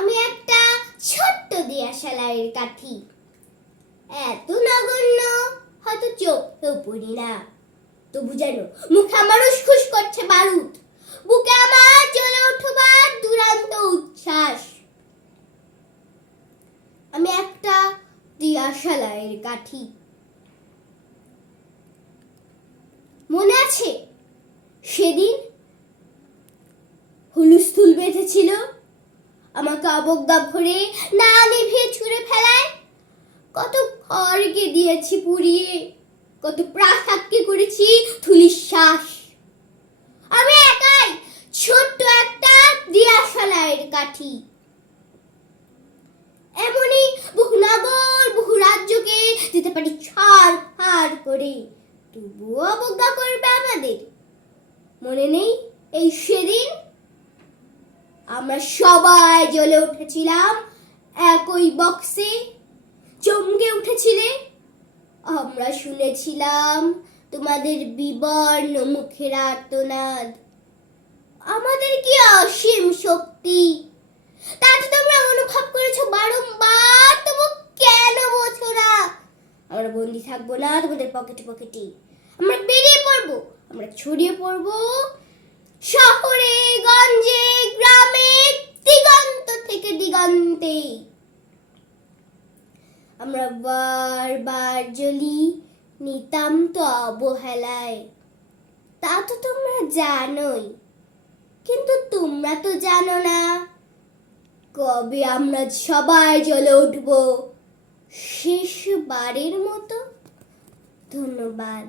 আমি একটা ছোট্ট দিয়াশালাইয়ের কাঠি। এত নগণ্য, হয়তো চোখেও পড়ি না। তবু যেন মুখে আমার উসখুস করছে বারুদ। বুকে আমার জ্বলে উঠবার দুরান্ত উচ্ছ্বাস। আমি একটা দিয়াশালাইয়ের কাঠি। মনে আছে? সেদিন হুলুস্থুল বেঁধেছিল আমাকে অবজ্ঞা ভরে না নিভিয়ে ছুঁড়ে ফেলায়। কত ঘরকে দিয়েছি পুড়িয়ে, কত প্রাসাদকে করেছি থুলির শ্বাস। আমি একাই ছোট্ট একটা দিয়াশালাইয়ের কাঠি। এমনই বহু নগর, বহু রাজ্যকে যেতে পারি ছাড় ফাড় করে। তবুও অবজ্ঞা করবে আমাদের। মনে নেই এই সেদিন আমরা সবাই জ্বলে উঠেছিলাম। একই বক্সে চমকে উঠেছিলে। আমরা শুনেছিলাম তোমাদের বিবর্ণ মুখের আর্তনাদ। আমাদের কি অসীম শক্তি? তাতে তোমরা অনুভব করেছ বারংবার। তবু কেন না? আমরা বন্দি থাকব না তোমাদের পকেটে পকেটে। আমরা বেরিয়ে পড়ব, আমরা ছড়িয়ে পড়ব। দিগন্তে আমরা বারবার জ্বলি নিতান্ত অবহেলায়, তা তো তোমরা জানোই। কিন্তু তোমরা তো জানো না, কবে আমরা সবাই জ্বলে উঠবো। শেষবারের মতো ধন্যবাদ।